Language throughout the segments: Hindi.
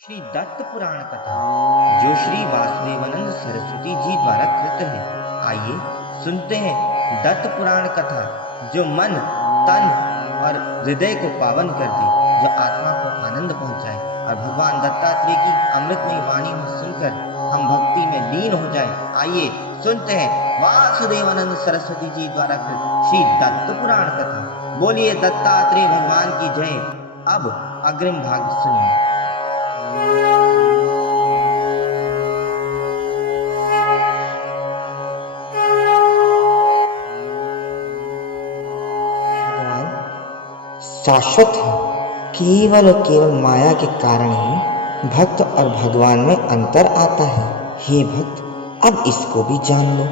श्री दत्त पुराण कथा जो श्री वासुदेवानंद सरस्वती जी द्वारा कृत है। आइए सुनते हैं दत्त पुराण कथा जो मन तन और हृदय को पावन कर दे, जो आत्मा को आनंद पहुंचाए और भगवान दत्तात्रेय की अमृतमयी वाणी में सुनकर हम भक्ति में लीन हो जाएं। आइए सुनते हैं वासुदेवानंद सरस्वती जी द्वारा कृत श्री दत्त पुराण कथा। बोलिए दत्तात्रेय भगवान की जय। अब अग्रिम भाग सुनिए। शाश्वत है। केवल और केवल माया के कारण ही भक्त और भगवान में अंतर आता है। हे भक्त, अब इसको भी जान लो।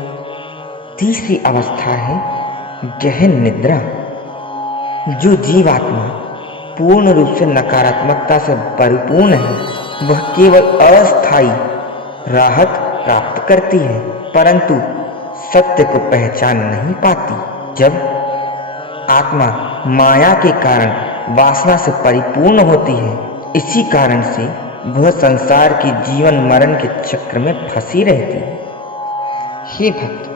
तीसरी अवस्था है गहन निद्रा। जो जीवात्मा पूर्ण रूप से नकारात्मकता से परिपूर्ण है, वह केवल अस्थायी राहत प्राप्त करती है, परंतु सत्य को पहचान नहीं पाती। जब आत्मा माया के कारण वासना से परिपूर्ण होती है, इसी कारण से वह संसार की जीवन मरण के चक्र में फंसी रहती है। हे भक्त,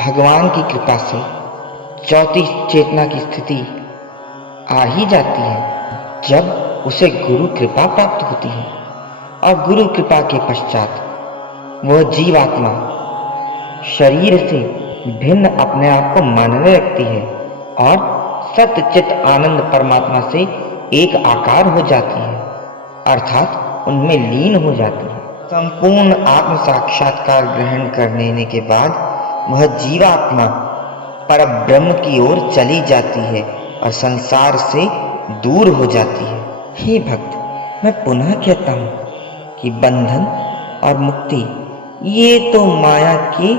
भगवान की कृपा से चौथी चेतना की स्थिति आ ही जाती है, जब उसे गुरु कृपा प्राप्त होती है, और गुरु कृपा के पश्चात वह जीवात्मा शरीर से भिन्न अपने आप को मानने लगती है और सत्य चित आनंद परमात्मा से एक आकार हो जाती है, अर्थात उनमें लीन हो जाती है। संपूर्ण आत्म साक्षात्कार ग्रहण कर लेने के बाद वह जीवात्मा परब्रह्म की ओर चली जाती है और संसार से दूर हो जाती है। हे भक्त, मैं पुनः कहता हूँ कि बंधन और मुक्ति ये तो माया के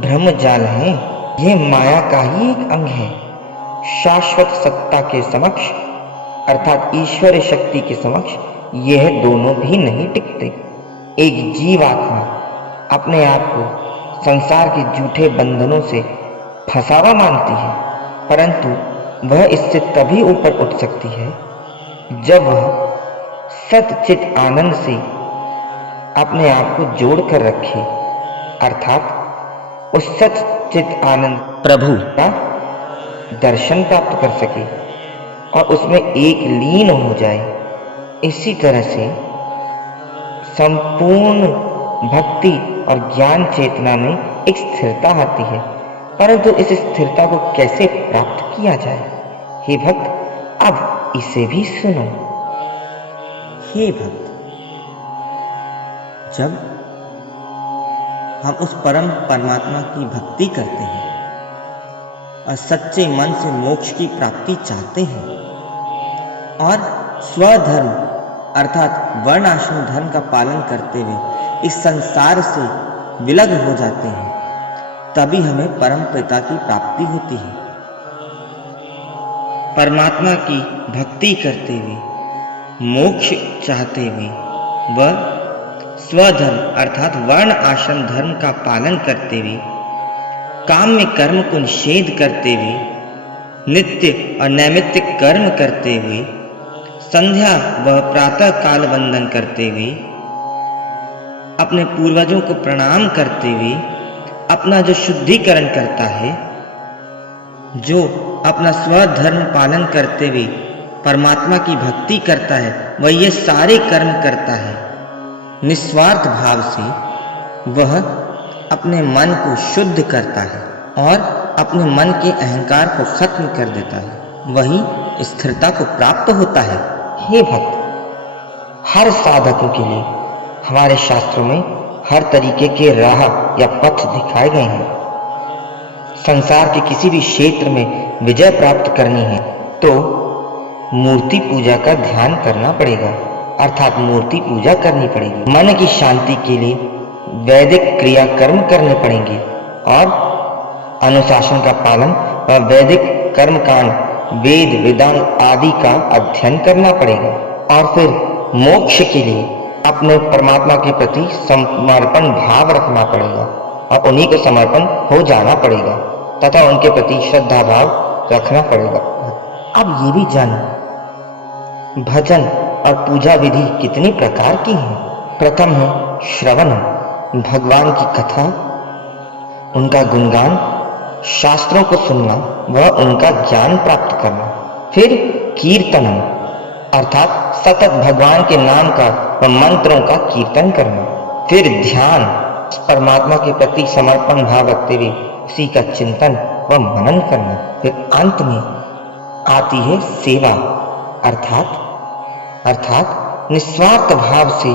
भ्रम जाल हैं। यह माया का ही एक अंग है। शाश्वत सत्ता के समक्ष अर्थात ईश्वरीय शक्ति के समक्ष यह दोनों भी नहीं टिकते। एक जीवात्मा अपने आप को संसार के झूठे बंधनों से फंसा हुआ मानती है, परंतु वह इससे तभी ऊपर उठ सकती है जब वह सच्चित आनंद से अपने आप को जोड़ कर रखे, अर्थात उस सच्चित आनंद प्रभु का दर्शन प्राप्त कर सके और उसमें एक लीन हो जाए। इसी तरह से संपूर्ण भक्ति और ज्ञान चेतना में एक स्थिरता आती है, परंतु इस स्थिरता को कैसे प्राप्त किया जाए? हे भक्त, अब इसे भी सुनो। हे भक्त, जब हम उस परम परमात्मा की भक्ति करते हैं और सच्चे मन से मोक्ष की प्राप्ति चाहते हैं और स्वधर्म अर्थात वर्ण आश्रम धर्म का पालन करते हुए इस संसार से विलग हो जाते हैं, तभी हमें परम पिता की प्राप्ति होती है। परमात्मा की भक्ति करते हुए मोक्ष चाहते हुए वह स्वधर्म अर्थात वर्ण आश्रम धर्म का पालन करते हुए काम में कर्म को निषेध करते हुए नित्य और नैमित्तिक कर्म करते हुए संध्या व प्रातः काल वंदन करते हुए अपने पूर्वजों को प्रणाम करते हुए अपना जो शुद्धिकरण करता है, जो अपना स्वधर्म पालन करते हुए परमात्मा की भक्ति करता है, वह ये सारे कर्म करता है निस्वार्थ भाव से। वह अपने मन को शुद्ध करता है और अपने मन के अहंकार को खत्म कर देता है, वही स्थिरता को प्राप्त होता है। हे भक्त, हर साधकों के लिए हमारे शास्त्रों में हर तरीके के राह या पथ दिखाए गए हैं। संसार के किसी भी क्षेत्र में विजय प्राप्त करनी है तो मूर्ति पूजा का ध्यान करना पड़ेगा, अर्थात मूर्ति पूजा करनी पड़ेगी। मन की शांति के लिए वैदिक क्रियाकर्म करने पड़ेंगे और अनुशासन का पालन व वैदिक कर्मकांड वेद वेदांत आदि का अध्ययन करना पड़ेगा। और फिर मोक्ष के लिए अपने परमात्मा के प्रति समर्पण भाव रखना पड़ेगा और उन्हीं को समर्पण हो जाना पड़ेगा तथा उनके प्रति श्रद्धा भाव रखना पड़ेगा। अब ये भी जानो, भजन और पूजा विधि कितनी प्रकार की है। प्रथम है श्रवण, भगवान की कथा, उनका गुणगान, शास्त्रों को सुनना व उनका ज्ञान प्राप्त करना। फिर कीर्तनम अर्थात सतत भगवान के नाम का व मंत्रों का कीर्तन करना। फिर ध्यान, परमात्मा के प्रति समर्पण भाव रखते हुए उसी का चिंतन व मनन करना। फिर अंत में आती है सेवा अर्थात निस्वार्थ भाव से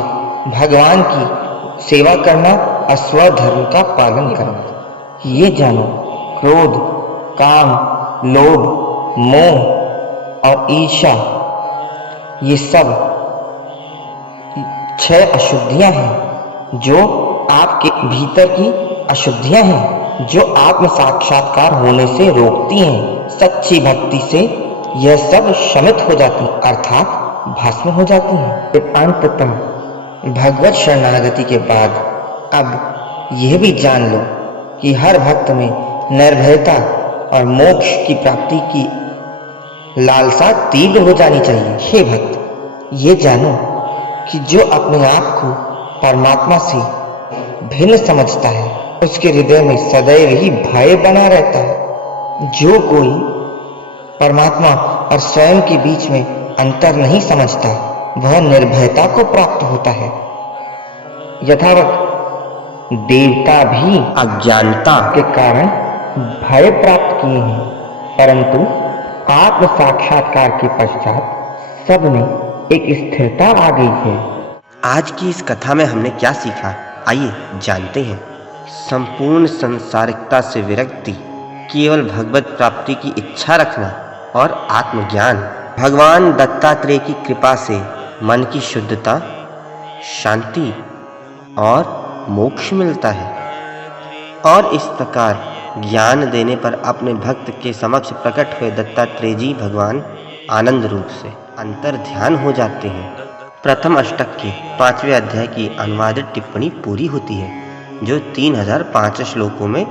भगवान की सेवा करना और स्वधर्म का पालन करना। ये जानो, क्रोध, काम, लोभ, मोह और ईर्ष्या ये सब 6 अशुद्धियां हैं जो आपके भीतर की अशुद्धियां हैं जो आत्म साक्षात्कार होने से रोकती हैं। सच्ची भक्ति से यह सब शमित हो जाती अर्थात भस्म हो जाती हैं। फिर अंततः भगवत शरणागति के बाद अब यह भी जान लो कि हर भक्त में निर्भयता और मोक्ष की प्राप्ति की लालसा तीव्र हो जानी चाहिए। हे भक्त, ये जानो कि जो अपने आप को परमात्मा से भिन्न समझता है उसके हृदय में सदैव ही भय बना रहता है। जो कोई परमात्मा और स्वयं के बीच में अंतर नहीं समझता वह निर्भयता को प्राप्त होता है। यथावत देवता भी अज्ञानता के कारण भय प्राप्त किए हैं, परंतु आत्म साक्षात्कार के पश्चात सब में एक स्थिरता आ गई है। आज की इस कथा में हमने क्या सीखा, आइए जानते हैं। संपूर्ण संसारिकता से विरक्ति, केवल भगवत प्राप्ति की इच्छा रखना और आत्मज्ञान। भगवान दत्तात्रेय की कृपा से मन की शुद्धता, शांति और मोक्ष मिलता है। और इस प्रकार ज्ञान देने पर अपने भक्त के समक्ष प्रकट हुए दत्तात्रेय जी भगवान आनंद रूप से अंतर ध्यान हो जाते हैं। प्रथम अष्टक के 5वें अध्याय की अनुवादित टिप्पणी पूरी होती है जो 3005 श्लोकों में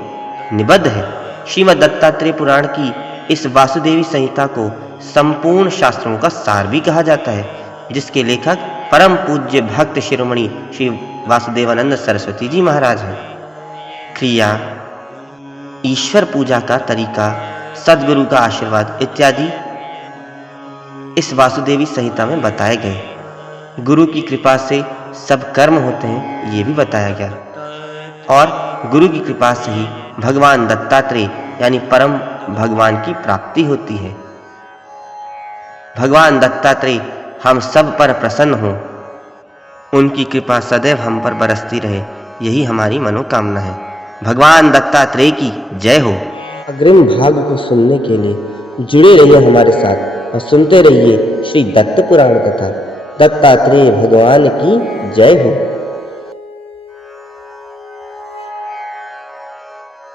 निबद्ध है। श्रीमद् दत्तात्रेय पुराण की इस वासुदेवी संहिता को संपूर्ण शास्त्रों का सार भी कहा जाता है, जिसके लेखक परम पूज्य भक्त शिरोमणि श्री वासुदेवानंद सरस्वती जी महाराज हैं। क्रिया, ईश्वर पूजा का तरीका, सद्गुरु का आशीर्वाद इत्यादि इस वासुदेवी संहिता में बताए गए। गुरु की कृपा से सब कर्म होते हैं, ये भी बताया गया। और गुरु की कृपा से ही भगवान दत्तात्रेय यानी परम भगवान की प्राप्ति होती है। भगवान दत्तात्रेय हम सब पर प्रसन्न हो, उनकी कृपा सदैव हम पर बरसती रहे, यही हमारी मनोकामना है। भगवान दत्तात्रेय की जय हो। अग्रिम भाग को सुनने के लिए जुड़े रहिए हमारे साथ और सुनते रहिए श्री दत्त पुराण कथा। दत्तात्रेय भगवान की जय हो।